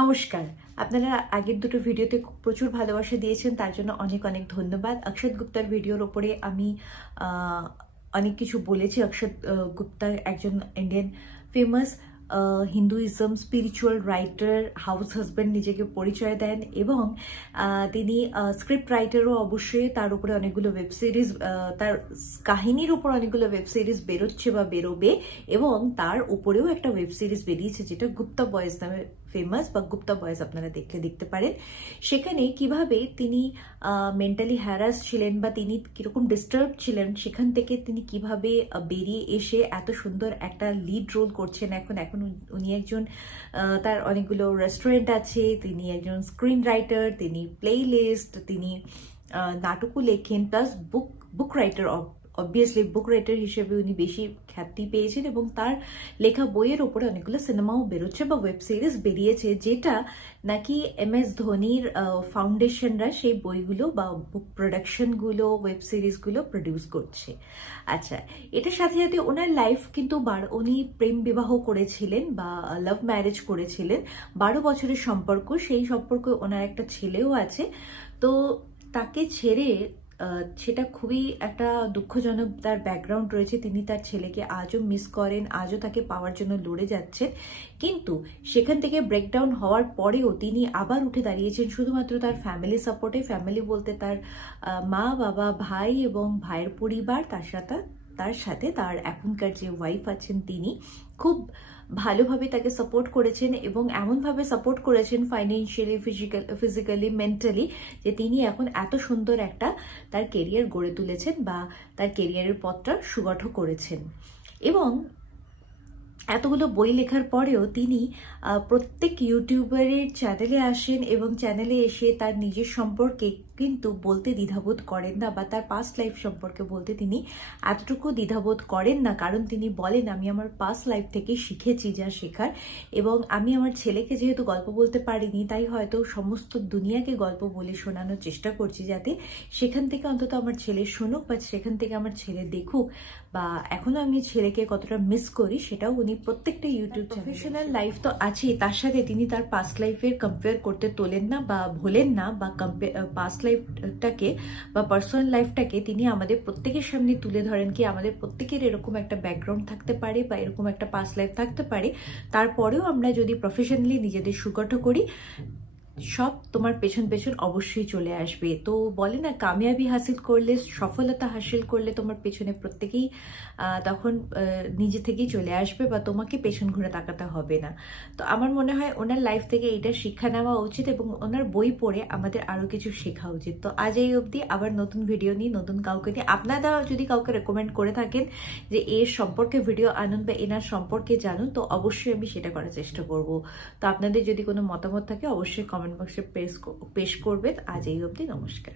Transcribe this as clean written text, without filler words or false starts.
নমস্কার। আপনারা আগের দুটো ভিডিওতে প্রচুর ভালোবাসা দিয়েছেন, তার জন্য অনেক অনেক ধন্যবাদ। অক্ষত গুপ্তার ভিডিওর ওপরে আমি অনেক কিছু বলেছি। অক্ষত গুপ্তা একজন Indian famous Hinduism spiritual writer, house husband নিজেকে পরিচয় দেন এবং তিনি স্ক্রিপ্ট রাইটারও অবশ্যই। তার উপরে অনেকগুলো ওয়েব সিরিজ, তার কাহিনীর উপর অনেকগুলো ওয়েব সিরিজ বেরোচ্ছে বা বেরোবে এবং তার উপরেও একটা ওয়েব সিরিজ বেরিয়েছে যেটা গুপ্তা বয়েজ নামে ফেমাস বা গুপ্তা বয়েজ আপনারা দেখতে পারেন। সেখানে কিভাবে তিনি মেন্টালি হ্যারাস ছিলেন বা তিনি কিরকম ডিস্টার্ব ছিলেন, সেখান থেকে তিনি কিভাবে বেরিয়ে এসে এত সুন্দর একটা লিড রোল করছেন। এখন উনি একজন, তার অনেকগুলো রেস্টুরেন্ট আছে, তিনি একজন স্ক্রিন রাইটার, তিনি প্লে লিস্ট, তিনি নাটকও লেখেন, প্লাস বুক রাইটার। অবভিয়াসলি বুক রাইটার হিসেবে উনি বেশি খ্যাতি পেয়েছেন এবং তার লেখা বইয়ের ওপরে অনেকগুলো সিনেমাও বেরোচ্ছে বা ওয়েব সিরিজ বেরিয়েছে, যেটা নাকি MS ধোনির ফাউন্ডেশনরা সেই বইগুলো বা বুক প্রোডাকশনগুলো, ওয়েব সিরিজগুলো প্রডিউস করছে। আচ্ছা, এটার সাথে সাথে ওনার লাইফ কিন্তু উনি প্রেম বিবাহ করেছিলেন বা লাভ ম্যারেজ করেছিলেন। 12 বছরের সম্পর্ক, সেই সম্পর্কে ওনার একটা ছেলেও আছে। তো তাকে ছেড়ে, সেটা খুবই একটা দুঃখজনক তার ব্যাকগ্রাউন্ড রয়েছে। তিনি তার ছেলেকে আজও মিস করেন, আজও তাকে পাওয়ার জন্য লড়ে যাচ্ছেন। কিন্তু সেখান থেকে ব্রেকডাউন হওয়ার পরেও তিনি আবার উঠে দাঁড়িয়েছেন শুধুমাত্র তার ফ্যামিলি সাপোর্টে। ফ্যামিলি বলতে তার মা, বাবা, ভাই এবং ভাইয়ের পরিবার, তার সাথে তার এখনকার যে ওয়াইফ আছেন তিনি খুব ভালোভাবে তাকে সাপোর্ট করেছেন এবং এমনভাবে সাপোর্ট করেছেন ফাইন্যান্সিয়ালি, ফিজিক্যালি, মেন্টালি, যে তিনি এখন এত সুন্দর একটা তার কেরিয়ার গড়ে তুলেছেন বা তার কেরিয়ারের পথটা সুগঠন করেছেন। এবং এতগুলো বই লেখার পরেও তিনি প্রত্যেক ইউটিউবারের চ্যানেলে আসেন এবং চ্যানেলে এসে তার নিজের সম্পর্কে কিন্তু বলতে দ্বিধাবোধ করেন না, বা তার পাস্ট লাইফ সম্পর্কে বলতে তিনি এতটুকু দ্বিধাবোধ করেন না। কারণ তিনি বলেন, আমি আমার পাস্ট লাইফ থেকে শিখেছি যা শেখার, এবং আমি আমার ছেলেকে যেহেতু গল্প বলতে পারিনি, তাই হয়তো সমস্ত দুনিয়াকে গল্প বলে শোনানোর চেষ্টা করছি, যাতে সেখান থেকে অন্তত আমার ছেলে শুনুক বা সেখান থেকে আমার ছেলে দেখুক, বা এখনো আমি ছেলেকে কতটা মিস করি সেটাও উনি প্রত্যেকটা ইউটিউব প্রফেশনাল লাইফ তো আছেই, তার সাথে তিনি তার পাস্ট লাইফের কম্পেয়ার করতে তোলেন না বা ভোলেন না, বা পাস্ট লাইফটাকে বা পার্সোনাল লাইফটাকে তিনি আমাদের প্রত্যেকের সামনে তুলে ধরেন কি আমাদের প্রত্যেকের এরকম একটা ব্যাকগ্রাউন্ড থাকতে পারে বা এরকম একটা পাস্ট লাইফ থাকতে পারে। তারপরেও আমরা যদি প্রফেশনালি নিজেদের সুগঠন করি, সব তোমার পেছন পেছন অবশ্যই চলে আসবে। তো বলে না, কামিয়াবি হাসিল করলে, সফলতা হাসিল করলে তোমার পেছনে প্রত্যেকেই তখন নিজে থেকেই চলে আসবে বা তোমাকে পেছন ঘুরে তাকাতে হবে না। তো আমার মনে হয় ওনার লাইফ থেকে এটা শিক্ষা নেওয়া উচিত এবং ওনার বই পড়ে আমাদের আরো কিছু শেখা উচিত। তো আজ এই অবধি, আবার নতুন ভিডিও নিয়ে, নতুন কাউকে নিয়ে। আপনারা যদি কাউকে রেকমেন্ড করে থাকেন যে এর সম্পর্কে ভিডিও আনুন বা এনার সম্পর্কে জানুন, তো অবশ্যই আমি সেটা করার চেষ্টা করব। তো আপনাদের যদি কোনো মতামত থাকে অবশ্যই কমেন্ট বক্সে পেশ করবেন। আজ এই অবধি, নমস্কার।